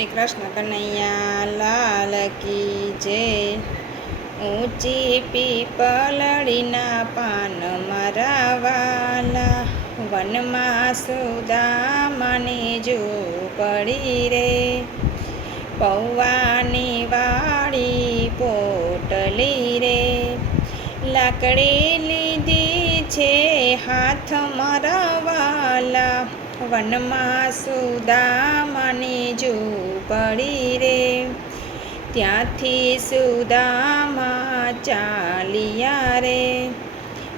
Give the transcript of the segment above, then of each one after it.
શ્રી કૃષ્ણ કનૈયા લાલ કી જય ઊંચી પીપલડીના પાન મારા વાલા વનમાં સુદામાની જો પડી રે. પૌવાની વાળી પોટલી રે, લાકડી લીધી છે હાથ મારા વાલા વનમાં સુદામાની જો પડી રે. ત્યાંથી સુદામા ચાલિયા રે.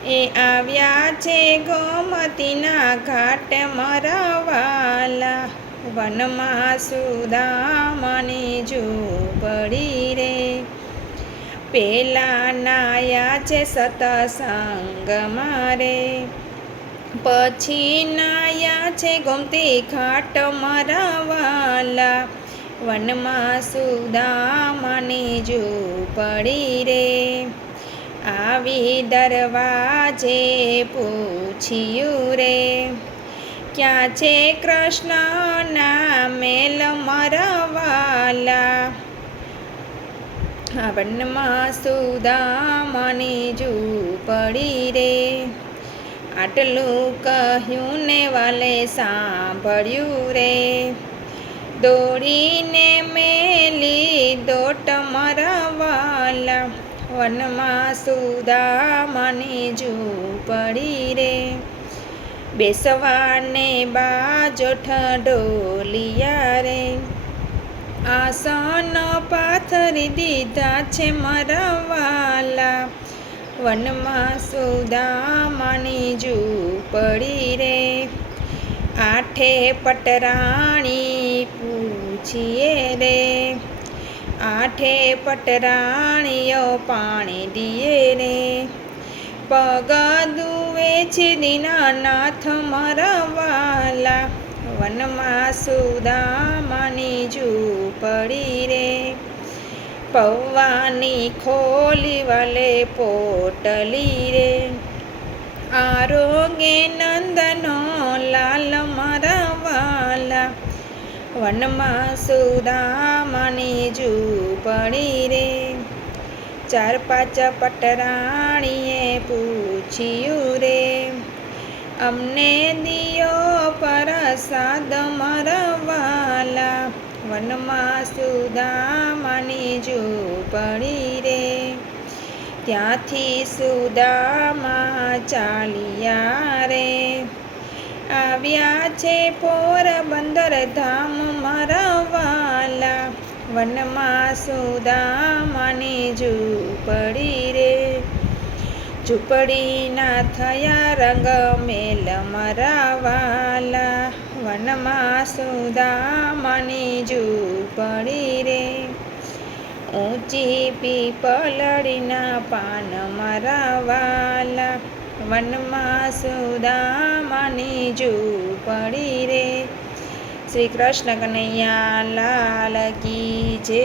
એ આવ્યા છે ગોમતીના ઘાટ મરવાલા. વનમાં સુદામાની જો પડી રે. પેલા નાયા છે સતસંગ મારે પછી નાયા છે ગોમતી ઘાટ વાલા વનમાં સુદામાની જો પડી રે. આવી દરવાજે પૂછ્યું રે, ક્યાં છે કૃષ્ણના મેલ મરવાલા? વનમાં સુદામાની જો પડી રે. આટલું કહ્યું ને વાલે સાંભળ્યું રે. દોડીને મેલી દોટ મરવાલા, વનમાં સુદામાની જો પડી રે. બેસવાને બાજો ડોલિયા રે. આસન પાથરી દીધા છે મરવાલા, વનમાં સુદામાની જો પડી રે. આઠે પટરાણી પૂછીએ રે. આઠે પટરાણીઓ પાણી દીએ રે. પગ દુવે છે દીનાનાથ મરવાલા, વનમાં સુદામાની પડી રે. પૌવાની ખોલી વાલે પોટલી રે. આરોગે નંદનો લાલ મરવાલા વનમાં સુદામાની પડી રે ચાર પાંચ પટરાણીએ પૂછ્યું રે અમને દિયો પરસાદ મરવાલા વનમાં સુદામાની પડી રે ત્યાંથી સુદામા ચાલિયા રે. આવ્યા છે પોરબંદર ધામ મરવાલા. વનમાં સુદામાની ઝૂંપડી રે. ઝૂંપડીના થયા રંગ મેલ મરાવાલા. વનમાં સુદામાની ઝૂંપડી રે. ઊંચી પીપલડીના પાન મરાવાલા વનમાં સુદામાની ઝૂંપડી રે. શ્રી કૃષ્ણ કનૈયા લાલ કી જય.